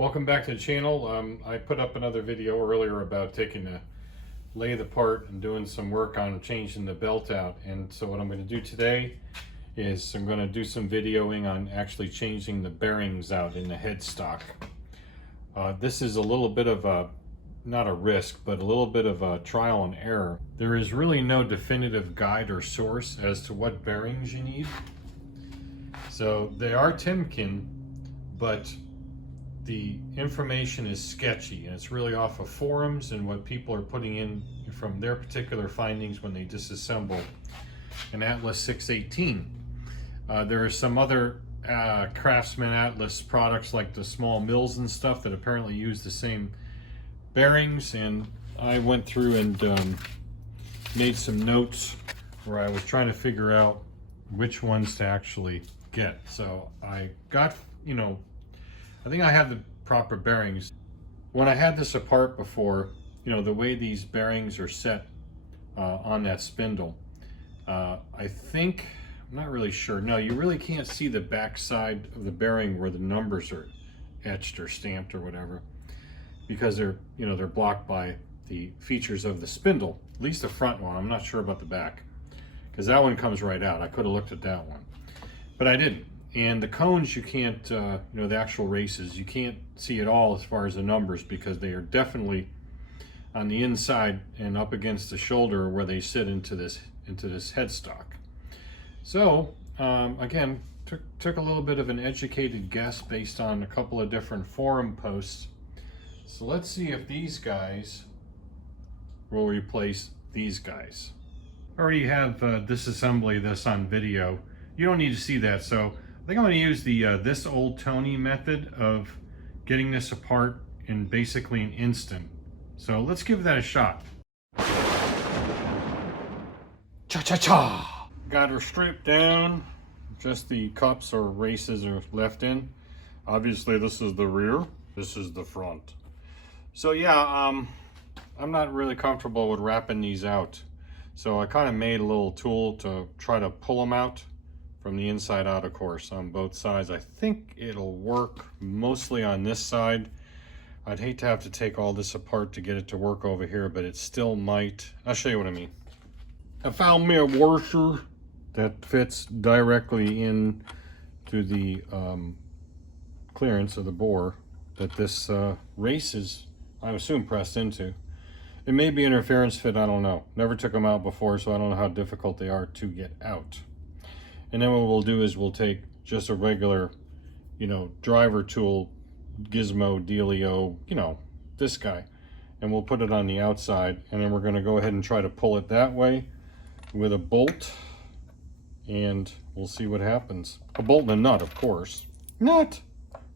Welcome back to the channel. I put up another video earlier about taking the lathe apart and doing some work on changing the belt out. And so what I'm going to do today is I'm going to do some videoing on actually changing the bearings out in the headstock. This is a little bit of a, not a risk, but a little bit of a trial and error. There is really no definitive guide or source as to what bearings you need. So they are Timken, but the information is sketchy, and it's really off of forums and what people are putting in from their particular findings when they disassemble an Atlas 618. There are some other Craftsman Atlas products like the small mills and stuff that apparently use the same bearings, and I went through and made some notes where I was trying to figure out which ones to actually get. So I got, I think I have the proper bearings. When I had this apart before, the way these bearings are set on that spindle, I think, I'm not really sure. No, you really can't see the back side of the bearing where the numbers are etched or stamped or whatever, because they're blocked by the features of the spindle, at least the front one. I'm not sure about the back, because that one comes right out. I could have looked at that one, but I didn't. And the cones, you can't, the actual races, you can't see at all as far as the numbers, because they are definitely on the inside and up against the shoulder where they sit into this headstock. So again, took a little bit of an educated guess based on a couple of different forum posts. So let's see if these guys will replace these guys. I already have disassembly of this on video. You don't need to see that, so I think I'm going to use the this old Tony method of getting this apart in basically an instant. So let's give that a shot. Cha-cha-cha! Got her stripped down. Just the cups or races are left in. Obviously this is the rear, this is the front. So yeah, I'm not really comfortable with wrapping these out. So I kind of made a little tool to try to pull them out from the inside out, of course, on both sides. I think it'll work mostly on this side. I'd hate to have to take all this apart to get it to work over here, but it still might. I'll show you what I mean. I found me a washer that fits directly in to the clearance of the bore that this race is, I assume, pressed into. It may be interference fit, I don't know. Never took them out before, so I don't know how difficult they are to get out. And then what we'll do is we'll take just a regular, driver tool, gizmo, dealio, this guy, and we'll put it on the outside, and then we're going to go ahead and try to pull it that way with a bolt, and we'll see what happens. A bolt and a nut, of course. Nut!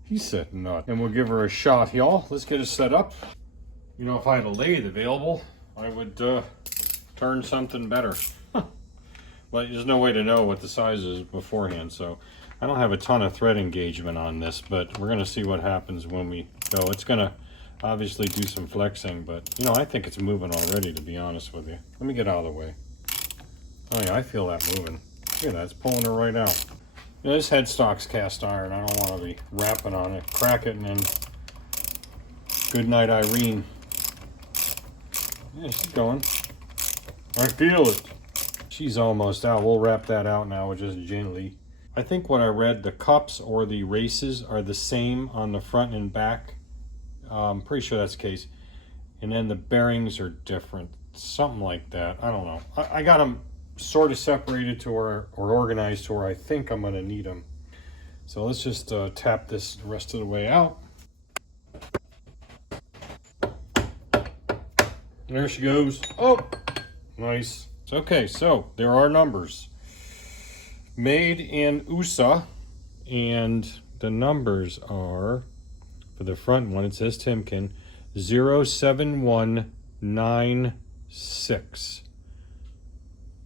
He said nut. And we'll give her a shot, y'all. Let's get it set up. If I had a lathe available, I would turn something better. But there's no way to know what the size is beforehand, so I don't have a ton of thread engagement on this, but we're going to see what happens when we go. It's going to obviously do some flexing, but I think it's moving already, to be honest with you. Let me get out of the way. Oh yeah, I feel that moving. Look at that, it's pulling her right out. This headstock's cast iron. I don't want to be wrapping on it. Crack it and then good night, Irene. Yeah, she's going. I feel it. She's almost out. We'll wrap that out now, just gently. I think what I read, the cups or the races are the same on the front and back. I'm pretty sure that's the case. And then the bearings are different. Something like that. I don't know. I got them sort of separated to where, or organized to where I think I'm going to need them. So let's just tap this the rest of the way out. There she goes. Oh, nice. Okay, so there are numbers. Made in USA, and the numbers are, for the front one, it says Timken, 07196.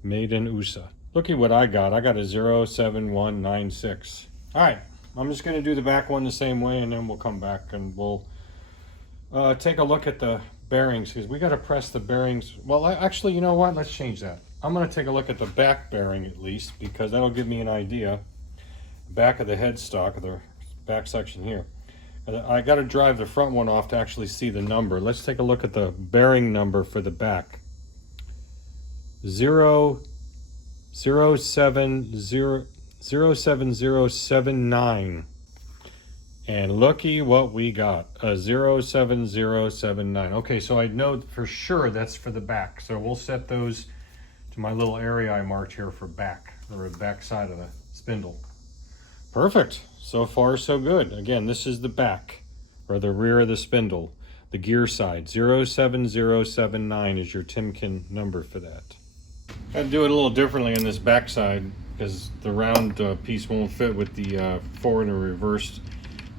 Made in USA. Look at what I got. I got a 07196. All right, I'm just going to do the back one the same way, and then we'll come back and we'll take a look at the bearings, because we got to press the bearings. Well, actually, you know what? Let's change that. I'm going to take a look at the back bearing at least, because that'll give me an idea. Back of the headstock, of the back section here. I got to drive the front one off to actually see the number. Let's take a look at the bearing number for the back. 07079. And looky what we got, a 07079. Okay, so I know for sure that's for the back. So we'll set those to my little area I marked here for back, or the back side of the spindle. Perfect. So far, so good. Again, this is the back, or the rear of the spindle, the gear side. 07079 is your Timken number for that. I'd do it a little differently in this back side because the round piece won't fit with the forward and reverse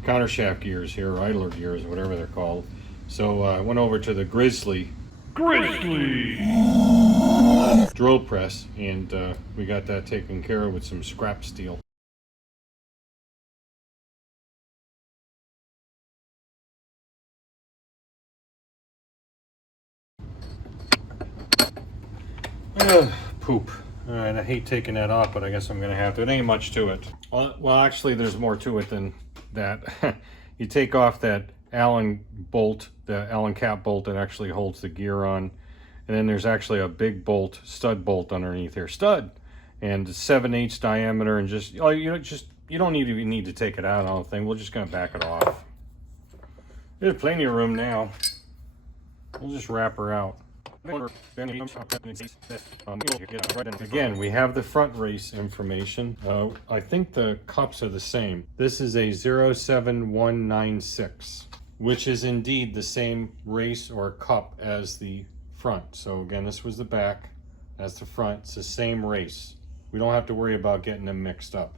countershaft gears here, or idler gears, whatever they're called. So I went over to the Grizzly drill press, and we got that taken care of with some scrap steel. Poop. Alright, I hate taking that off, but I guess I'm gonna have to. It ain't much to it. Well, actually, there's more to it than that. You take off that Allen bolt, the Allen cap bolt that actually holds the gear on, and then there's actually a big bolt, stud bolt underneath here. Stud! And 7/8 diameter, and just, you don't even need to take it out, I don't think. We're just gonna back it off. There's plenty of room now. We'll just wrap her out. Again, we have the front race information. I think the cups are the same. This is a 07196, which is indeed the same race or cup as the front. So again, this was the back, that's the front. It's the same race. We don't have to worry about getting them mixed up.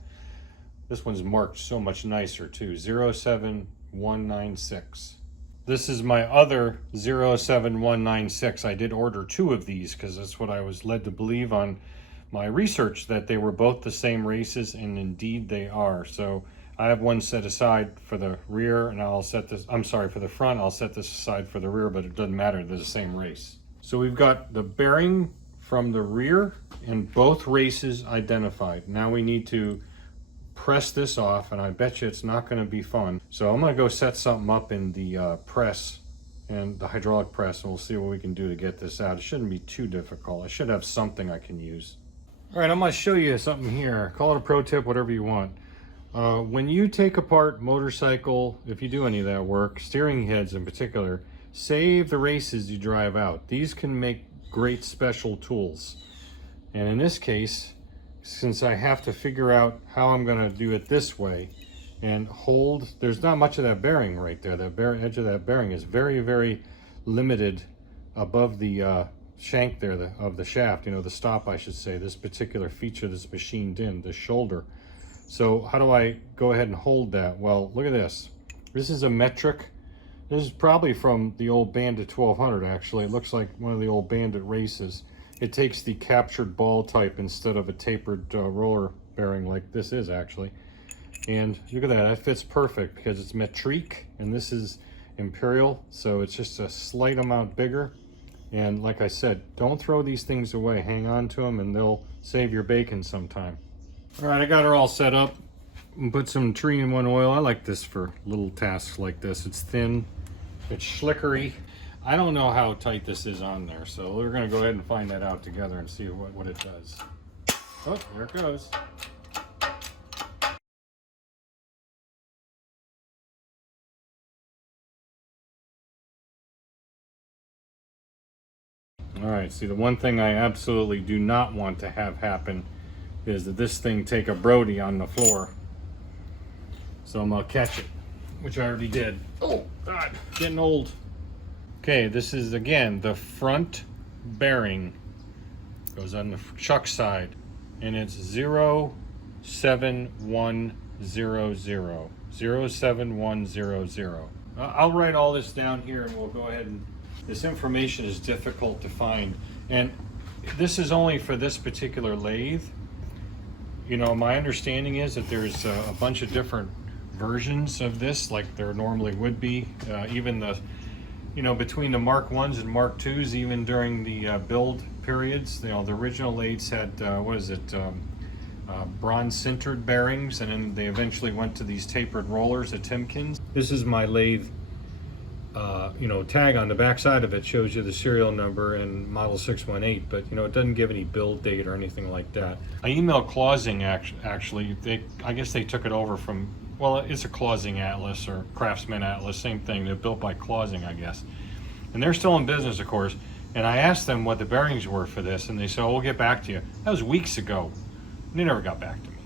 This one's marked so much nicer too, 07196. This is my other 07196. I did order 2 of these because that's what I was led to believe on my research, that they were both the same races, and indeed they are. So I have one set aside for the rear, and I'll set this, I'm sorry, for the front. I'll set this aside for the rear, but it doesn't matter, they're the same race. So we've got the bearing from the rear and both races identified. Now we need to press this off, and I bet you it's not going to be fun. So I'm going to go set something up in the press, and the hydraulic press, and we'll see what we can do to get this out. It shouldn't be too difficult. I should have something I can use. All right, I'm going to show you something here. Call it a pro tip, whatever you want. When you take apart motorcycle, if you do any of that work, steering heads in particular, save the races you drive out. These can make great special tools. And in this case, since I have to figure out how I'm going to do it this way and hold, there's not much of that bearing right there. The edge of that bearing is very, very limited above the shank there of the shaft, the stop, I should say, this particular feature that's machined in, the shoulder. So how do I go ahead and hold that? Well, look at this. This is a metric. This is probably from the old Bandit 1200, actually. It looks like one of the old Bandit races. It takes the captured ball type instead of a tapered roller bearing like this is actually. And look at that, that fits perfect because it's metrique and this is imperial, so it's just a slight amount bigger. And like I said, don't throw these things away. Hang on to them and they'll save your bacon sometime. All right, I got her all set up and put some 3-in-1 oil. I like this for little tasks like this. It's thin, it's slickery. I don't know how tight this is on there, so we're going to go ahead and find that out together and see what it does. Oh, there it goes. All right, see, the one thing I absolutely do not want to have happen is that this thing take a Brody on the floor. So I'm going to catch it, which I already did. Oh, God, getting old. Okay, this is, again, the front bearing. Goes on the chuck side, and it's 07100. 07100. I'll write all this down here, and we'll go ahead and, this information is difficult to find, and this is only for this particular lathe. My understanding is that there's a bunch of different versions of this, like there normally would be, even the between the Mark 1s and Mark 2s, even during the build periods. The original lathes had, bronze sintered bearings, and then they eventually went to these tapered rollers at Timken's. This is my lathe, tag on the back side of it shows you the serial number and model 618, but it doesn't give any build date or anything like that. I emailed Clausing actually. I guess they took it over from, well, it's a Clausing Atlas or Craftsman Atlas, same thing. They're built by Clausing, I guess. And they're still in business, of course. And I asked them what the bearings were for this, and they said, "Oh, we'll get back to you." That was weeks ago. And they never got back to me.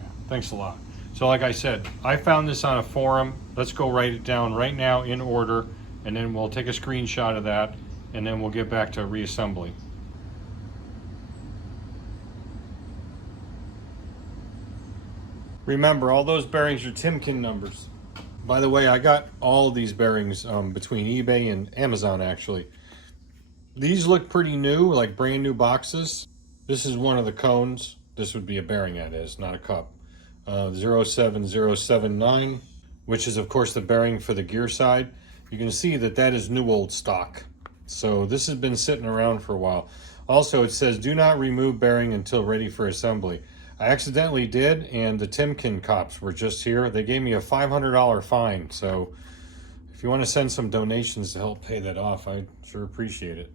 Yeah, thanks a lot. So like I said, I found this on a forum. Let's go write it down right now in order, and then we'll take a screenshot of that, and then we'll get back to reassembly. Remember, all those bearings are Timken numbers. By the way, I got all these bearings between eBay and Amazon, actually. These look pretty new, like brand new boxes. This is one of the cones. This would be a bearing, that is, not a cup. 07079, which is of course the bearing for the gear side. You can see that that is new old stock. So this has been sitting around for a while. Also, it says do not remove bearing until ready for assembly. I accidentally did, and the Timken cops were just here. They gave me a $500 fine. So if you want to send some donations to help pay that off, I'd sure appreciate it.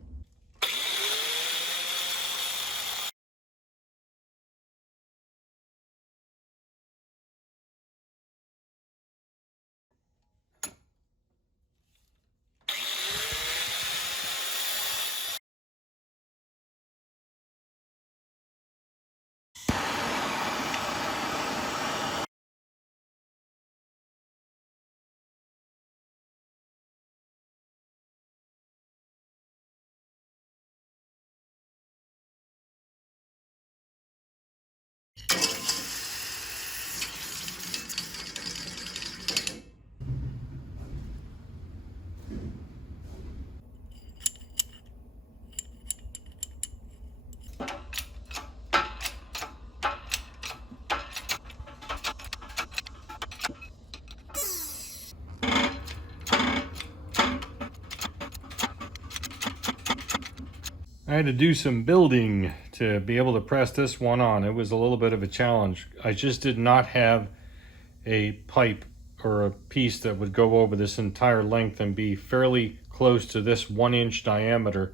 I had to do some building to be able to press this one on. It was a little bit of a challenge. I just did not have a pipe or a piece that would go over this entire length and be fairly close to this 1-inch diameter,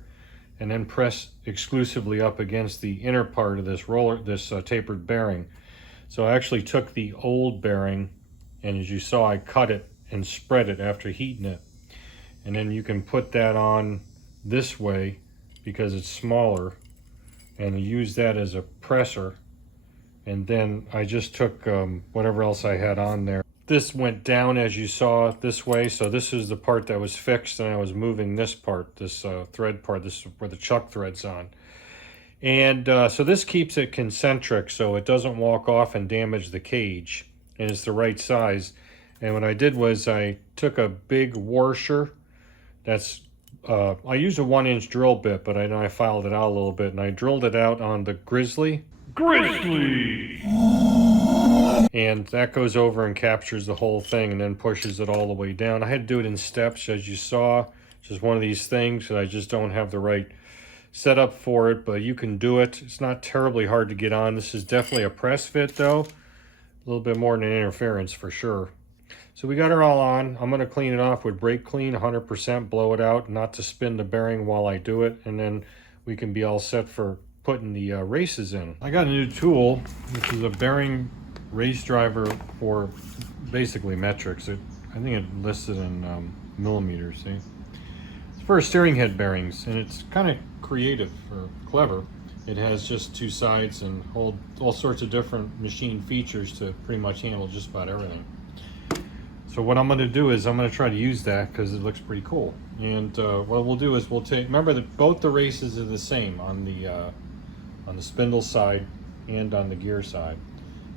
and then press exclusively up against the inner part of this roller, this tapered bearing. So I actually took the old bearing, and as you saw, I cut it and spread it after heating it. And then you can put that on this way because it's smaller, and use that as a presser. And then I just took whatever else I had on there. This went down, as you saw, this way. So this is the part that was fixed, and I was moving this part, this thread part. This is where the chuck thread's on. And so this keeps it concentric so it doesn't walk off and damage the cage, and it's the right size. And what I did was I took a big washer. That's I used a 1-inch drill bit, but I filed it out a little bit, and I drilled it out on the Grizzly. And that goes over and captures the whole thing and then pushes it all the way down. I had to do it in steps, as you saw. Just one of these things that I just don't have the right setup for it, but you can do it. It's not terribly hard to get on. This is definitely a press fit, though. A little bit more than an interference for sure. So we got her all on. I'm going to clean it off with brake clean, 100%, blow it out, not to spin the bearing while I do it, and then we can be all set for putting the races in. I got a new tool. This is a bearing race driver for basically metrics. I think it listed in millimeters, see? It's for steering head bearings, and it's kind of creative or clever. It has just 2 sides and all sorts of different machine features to pretty much handle just about everything. So what I'm going to do is I'm going to try to use that because it looks pretty cool. And what we'll do is we'll take, remember that both the races are the same on the spindle side and on the gear side.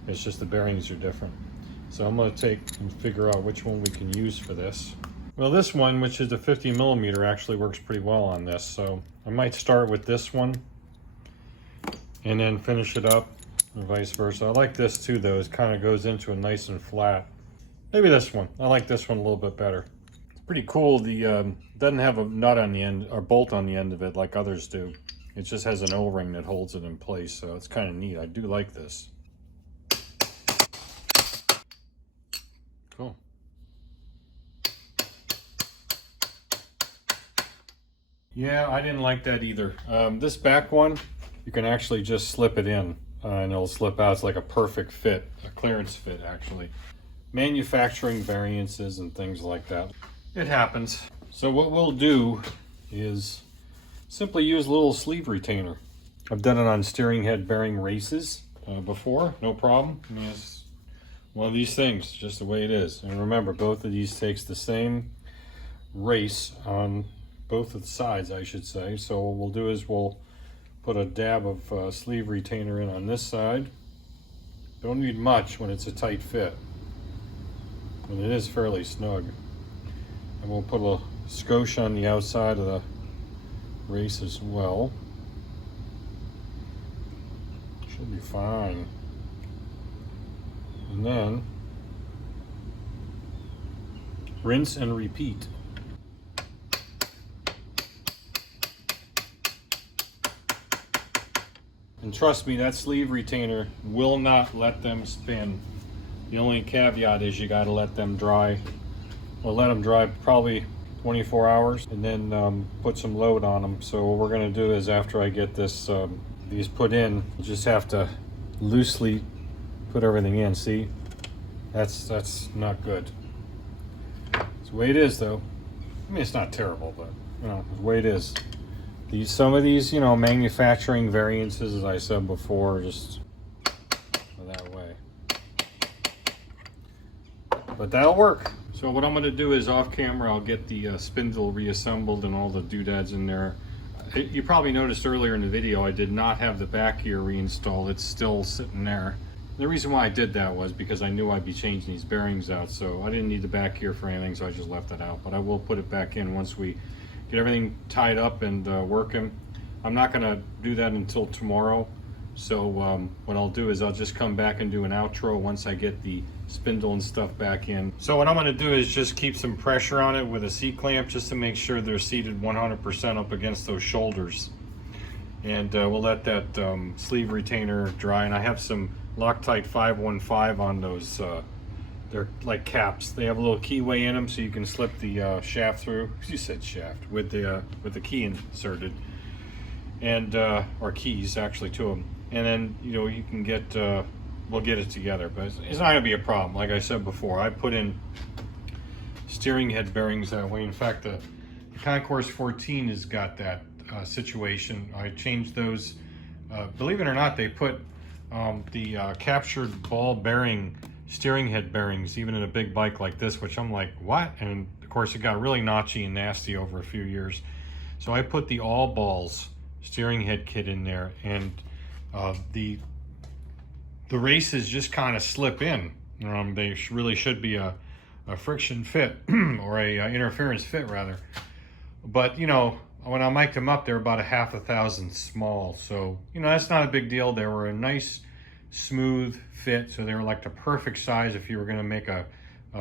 It's just the bearings are different. So I'm going to take and figure out which one we can use for this. Well, this one, which is the 50 millimeter, actually works pretty well on this. So I might start with this one and then finish it up and vice versa. I like this too, though. It kind of goes into a nice and flat. Maybe this one. I like this one a little bit better. It's pretty cool. The doesn't have a nut on the end or bolt on the end of it like others do. It just has an O-ring that holds it in place, so it's kind of neat. I do like this. Yeah, I didn't like that either. This back one, you can actually just slip it in and it'll slip out. It's like a perfect fit, a clearance fit actually. Manufacturing variances and things like that. It happens. So what we'll do is simply use a little sleeve retainer. I've done it on steering head bearing races before, no problem. I mean, it's one of these things, just the way it is. And remember, both of these takes the same race on both of the sides, I should say. So what we'll do is we'll put a dab of sleeve retainer in on this side. Don't need much when it's a tight fit, and it is fairly snug. And we'll put a skosh on the outside of the race as well. Should be fine. And then rinse and repeat. And trust me, that sleeve retainer will not let them spin. The only caveat is you got to let them dry. Well, let them dry probably 24 hours and then put some load on them. So what we're going to do is after I get this these put in, you just have to loosely put everything in. See, that's not good. It's the way it is, though. I mean, it's not terrible, but you know, it's the way it is. Some of these, you know, manufacturing variances, as I said before, just that way. But that'll work. So what I'm going to do is off camera, I'll get the spindle reassembled and all the doodads in there. You probably noticed earlier in the video I did not have the back gear reinstalled. It's still sitting there. The reason why I did that was because I knew I'd be changing these bearings out, so I didn't need the back gear for anything, so I just left it out. But I will put it back in once we get everything tied up and working. I'm not going to do that until tomorrow. So what I'll do is I'll just come back and do an outro once I get the spindle and stuff back in. So what I'm going to do is just keep some pressure on it with a C-clamp just to make sure they're seated 100% up against those shoulders. And we'll let that sleeve retainer dry. And I have some Loctite 515 on those. They're like caps. They have a little keyway in them so you can slip the shaft through. You said shaft. With the key inserted. And or keys actually to them. And then, you know, you can get, we'll get it together, but it's not gonna be a problem. Like I said before, I put in steering head bearings that way. In fact, the Concourse 14 has got that situation. I changed those. Believe it or not, they put the captured ball bearing steering head bearings even in a big bike like this, which I'm like, what? And of course, it got really notchy and nasty over a few years. So I put the all balls steering head kit in there, and the races just kind of slip in. They really should be a friction fit or a interference fit rather. But you know, when I mic'd them up, they were about 1/2,000 small. So you know, that's not a big deal. They were a nice smooth fit, so they were like the perfect size if you were going to make a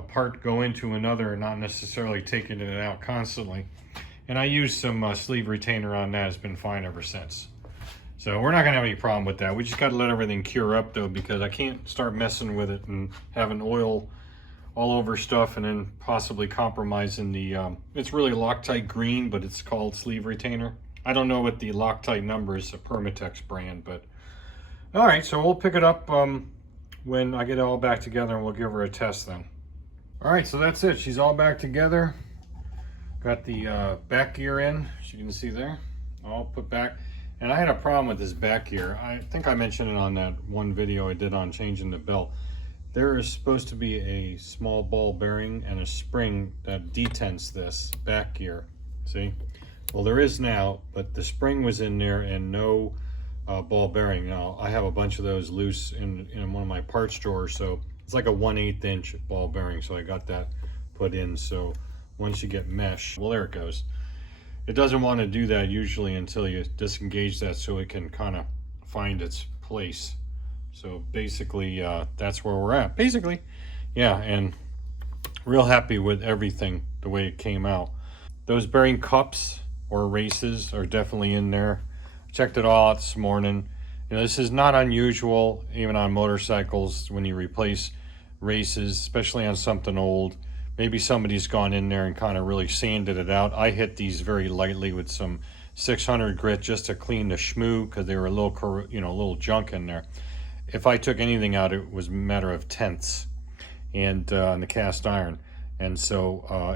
part go into another and not necessarily taking it out constantly. And I used some sleeve retainer on that. It's been fine ever since. So we're not gonna have any problem with that. We just gotta let everything cure up though, because I can't start messing with it and having oil all over stuff and then possibly compromising the, it's really Loctite green, but it's called sleeve retainer. I don't know what the Loctite number is, a Permatex brand, but all right, so we'll pick it up when I get it all back together and we'll give her a test then. All right, so that's it. She's all back together. Got the back gear in, as you can see there, all put back. And I had a problem with this back gear. I think I mentioned it on that one video I did on changing the belt. There is supposed to be a small ball bearing and a spring that detents this back gear, see? Well, there is now, but the spring was in there and no ball bearing. Now, I have a bunch of those loose in one of my parts drawers, so it's like a 1/8 inch ball bearing, so I got that put in. So once you get mesh, well, there it goes. It doesn't want to do that usually until you disengage that so it can kind of find its place. So basically, that's where we're at. Basically, yeah, and real happy with everything, the way it came out. Those bearing cups or races are definitely in there. Checked it all out this morning. You know, this is not unusual, even on motorcycles, when you replace races, especially on something old. maybe somebody's gone in there and kind of really sanded it out. I hit these very lightly with some 600 grit just to clean the schmoo because they were a little, a little junk in there. If I took anything out, it was a matter of tenths, and on the cast iron, and so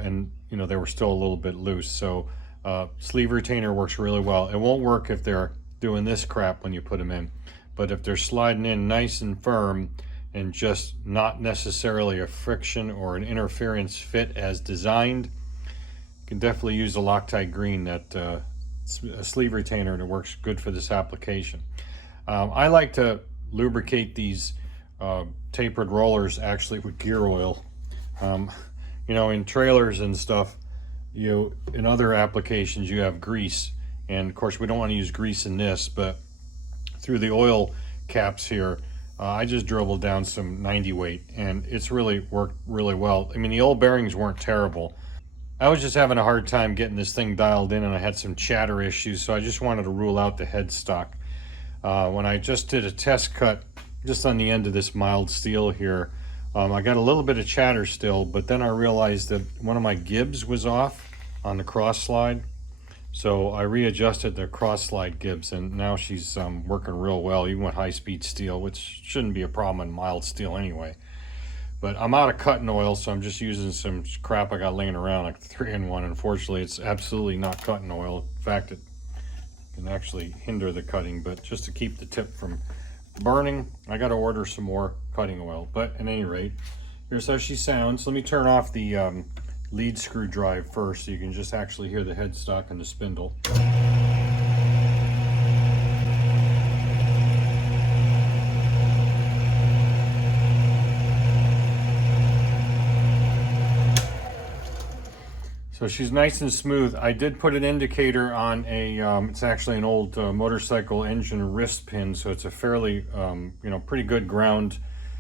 they were still a little bit loose. So sleeve retainer works really well. It won't work if they're doing this crap when you put them in, but if they're sliding in nice and firm and just not necessarily a friction or an interference fit as designed, you can definitely use a Loctite green, that a sleeve retainer, and it works good for this application. I like to lubricate these tapered rollers actually with gear oil. In trailers and stuff, in other applications you have grease, and of course we don't want to use grease in this, but through the oil caps here, I just dribbled down some 90 weight, and it's really worked really well. I mean, the old bearings weren't terrible. I was just having a hard time getting this thing dialed in, and I had some chatter issues, so I just wanted to rule out the headstock. When I just did a test cut just on the end of this mild steel here, I got a little bit of chatter still, but then I realized that one of my gibs was off on the cross slide. So I readjusted the cross slide gibs, and now she's working real well, even with high-speed steel, which shouldn't be a problem in mild steel anyway. But I'm out of cutting oil, so I'm just using some crap I got laying around, like 3-in-1. Unfortunately, it's absolutely not cutting oil. In fact, it can actually hinder the cutting, but just to keep the tip from burning, I got to order some more cutting oil. But at any rate, here's how she sounds. Let me turn off the lead screw drive first so you can just actually hear the headstock and the spindle. So she's nice and smooth. I did put an indicator on a, it's actually an old motorcycle engine wrist pin, so it's a fairly, pretty good ground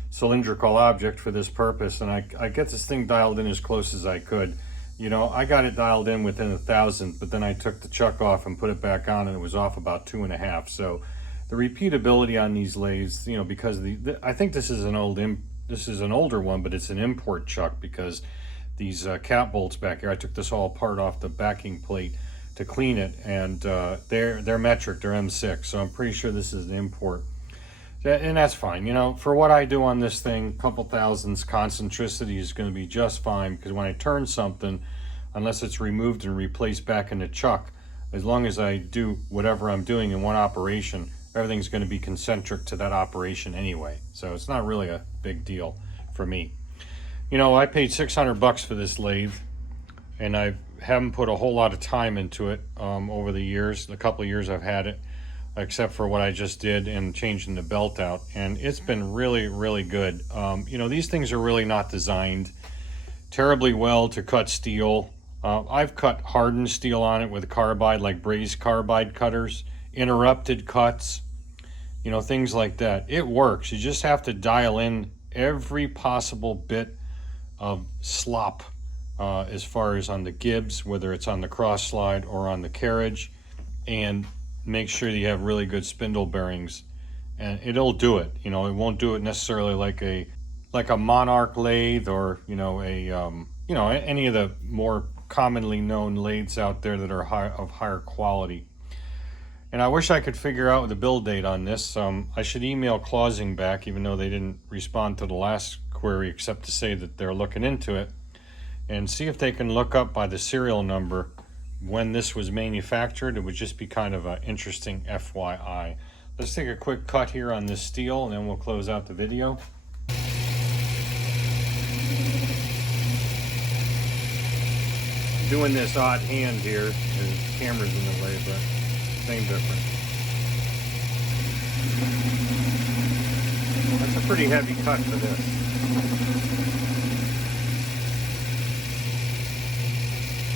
cylindrical object for this purpose, and I get this thing dialed in as close as I could. I got it dialed in within 1,000, but then I took the chuck off and put it back on, and it was off about 2.5. So the repeatability on these lathes, because I think this is an older one, but it's an import chuck, because these cap bolts back here, I took this all apart off the backing plate to clean it, and they're metric, they're M6, so I'm pretty sure this is an import. And that's fine, for what I do on this thing, a couple thousandths concentricity is going to be just fine, because when I turn something, unless it's removed and replaced back in the chuck, as long as I do whatever I'm doing in one operation, everything's going to be concentric to that operation anyway. So it's not really a big deal for me. I paid $600 for this lathe, and I haven't put a whole lot of time into it over the years, the couple of years I've had it, except for what I just did and changing the belt out, and it's been really, really good. These things are really not designed terribly well to cut steel. I've cut hardened steel on it with carbide, like brazed carbide cutters, interrupted cuts, things like that. It works. You just have to dial in every possible bit of slop as far as on the gibs, whether it's on the cross slide or on the carriage, and make sure you have really good spindle bearings, and it'll do it. It won't do it necessarily like a Monarch lathe, or any of the more commonly known lathes out there that are of higher quality. And I wish I could figure out the build date on this. I should email Clausing back, even though they didn't respond to the last query except to say that they're looking into it, and see if they can look up by the serial number when this was manufactured. It would just be kind of an interesting FYI. Let's take a quick cut here on this steel, and then we'll close out the video. I'm doing this odd hand here, and the camera's in the way, but same difference. That's a pretty heavy cut for this.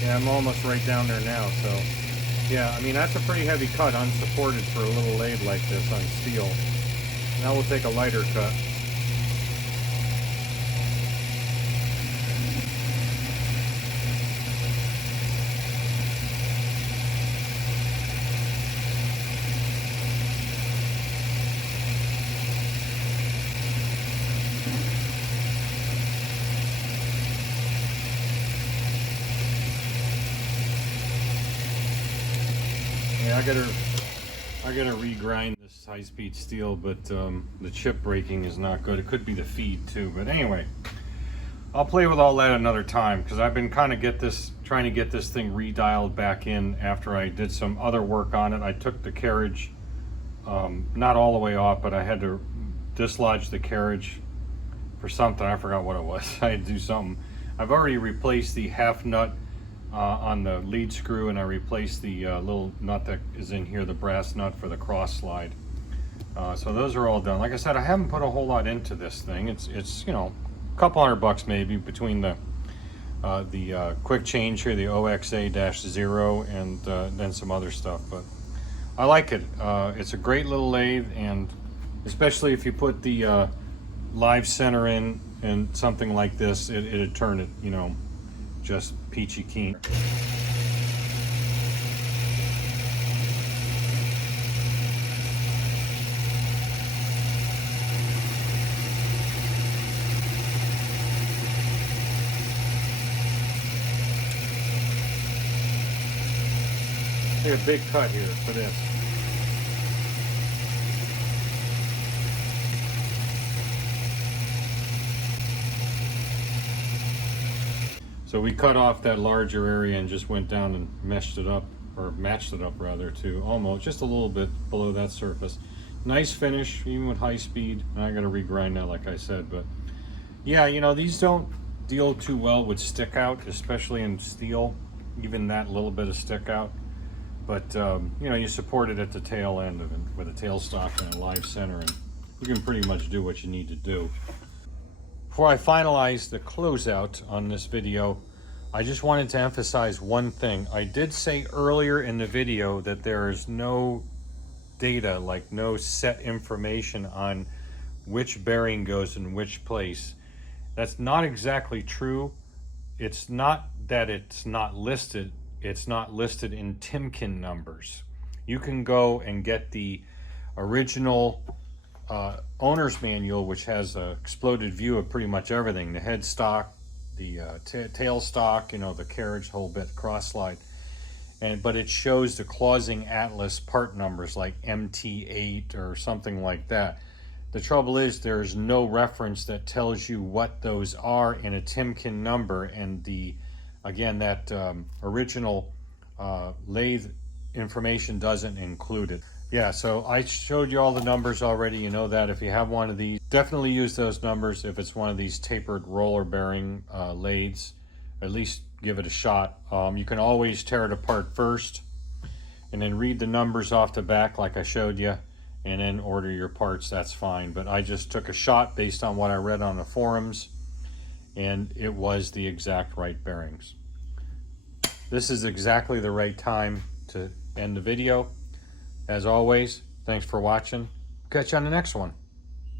Yeah, I'm almost right down there now, so yeah, I mean, that's a pretty heavy cut unsupported for a little lathe like this on steel. Now we'll take a lighter cut. Yeah, I gotta regrind this high-speed steel, but the chip breaking is not good. It could be the feed too, but anyway, I'll play with all that another time, because I've been kind of trying to get this thing redialed back in after I did some other work on it. I took the carriage not all the way off, but I had to dislodge the carriage for something. I forgot what it was. I had to do something. I've already replaced the half nut on the lead screw, and I replaced the little nut that is in here, the brass nut for the cross slide. So those are all done. Like I said, I haven't put a whole lot into this thing. It's you know, a couple $100 maybe between the quick change here, the OXA-0, and then some other stuff. But I like it. It's a great little lathe, and especially if you put the live center in and something like this, it'd turn it, you know, just peachy keen. A big cut here for this. So we cut off that larger area and just went down and meshed it up, or matched it up rather, to almost just a little bit below that surface. Nice finish, even with high speed. And I gotta regrind that, like I said, but yeah, you know, these don't deal too well with stick out, especially in steel, even that little bit of stick out. But you know, you support it at the tail end of it with a tailstock and a live center, and you can pretty much do what you need to do. Before I finalize the closeout on this video, I just wanted to emphasize one thing. I did say earlier in the video that there is no data, like no set information on which bearing goes in which place. That's not exactly true. It's not that it's not listed. It's not listed in Timken numbers. You can go and get the original owner's manual, which has an exploded view of pretty much everything: the headstock, the tailstock, you know, the carriage, whole bit, cross slide, but it shows the Clausing Atlas part numbers like MT8 or something like that. The trouble is there's no reference that tells you what those are in a Timken number, and again, that original lathe information doesn't include it. Yeah, so I showed you all the numbers already. You know that. If you have one of these, definitely use those numbers. If it's one of these tapered roller bearing lathes, at least give it a shot. You can always tear it apart first and then read the numbers off the back like I showed you, and then order your parts. That's fine. But I just took a shot based on what I read on the forums, and it was the exact right bearings. This is exactly the right time to end the video. As always, thanks for watching. Catch you on the next one.